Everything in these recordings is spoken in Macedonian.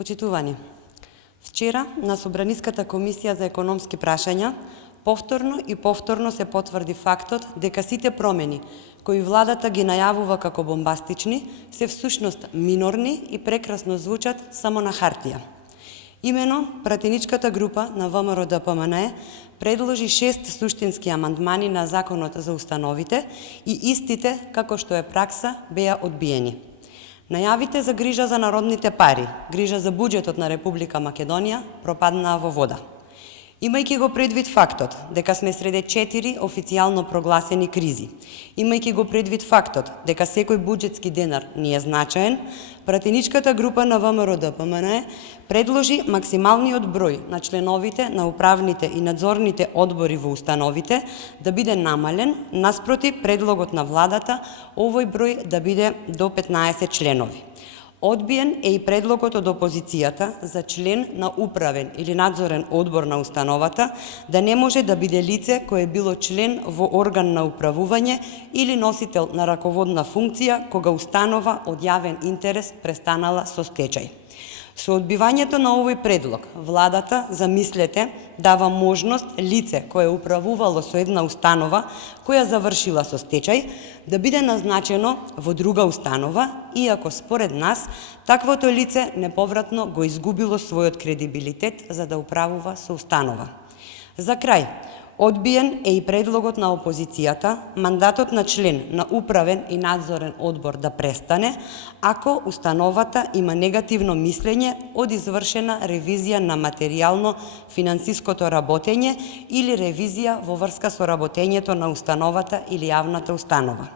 Почитувани, вчера на Собраниската комисија за економски прашања повторно се потврди фактот дека сите промени кои владата ги најавува како бомбастични се всушност минорни и прекрасно звучат само на хартија. Имено, пратеничката група на ВМРО-ДПМНЕ предложи 6 суштински амандмани на Законот за установите и истите, како што е пракса, беа одбиени. Најавите за грижа за народните пари, грижа за буџетот на Република Македонија пропаднаа во вода. Имајќи го предвид фактот дека сме среде 4 официјално прогласени кризи, имајќи го предвид фактот дека секој буџетски денар ни е значаен, пратеничката група на ВМРО-ДПМНЕ предложи максималниот број на членовите на управните и надзорните одбори во установите да биде намален наспроти предлогот на владата овој број да биде до 15 членови. Одбиен е и предлогот од опозицијата за член на управен или надзорен одбор на установата да не може да биде лице кое било член во орган на управување или носител на раководна функција кога установа од јавен интерес престанала со стечај. Со одбивањето на овој предлог, владата, замислете, дава можност лице кое управувало со една установа која завршила со стечај да биде назначено во друга установа, иако според нас таквото лице неповратно го изгубило својот кредибилитет за да управува со установа. За крај, одбиен е и предлогот на опозицијата мандатот на член на управен и надзорен одбор да престане ако установата има негативно мислење од извршена ревизија на материјално-финансиското работење или ревизија во врска со работењето на установата или јавната установа.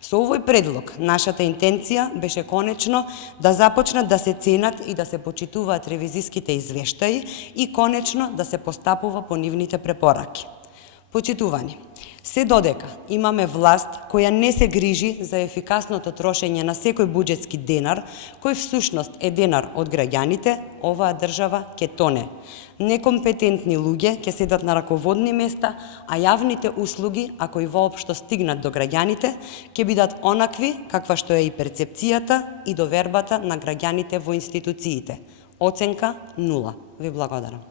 Со овој предлог, нашата интенција беше конечно да започнат да се ценат и да се почитуваат ревизиските извештаи и конечно да се постапува по нивните препораки. Почитувани, се додека имаме власт која не се грижи за ефикасното трошење на секој буџетски денар, кој всушност е денар од граѓаните, оваа држава ќе тоне. Некомпетентни луѓе ќе седат на раководни места, а јавните услуги, ако и воопшто стигнат до граѓаните, ќе бидат онакви каква што е и перцепцијата и довербата на граѓаните во институциите. Оценка 0. Ви благодарам.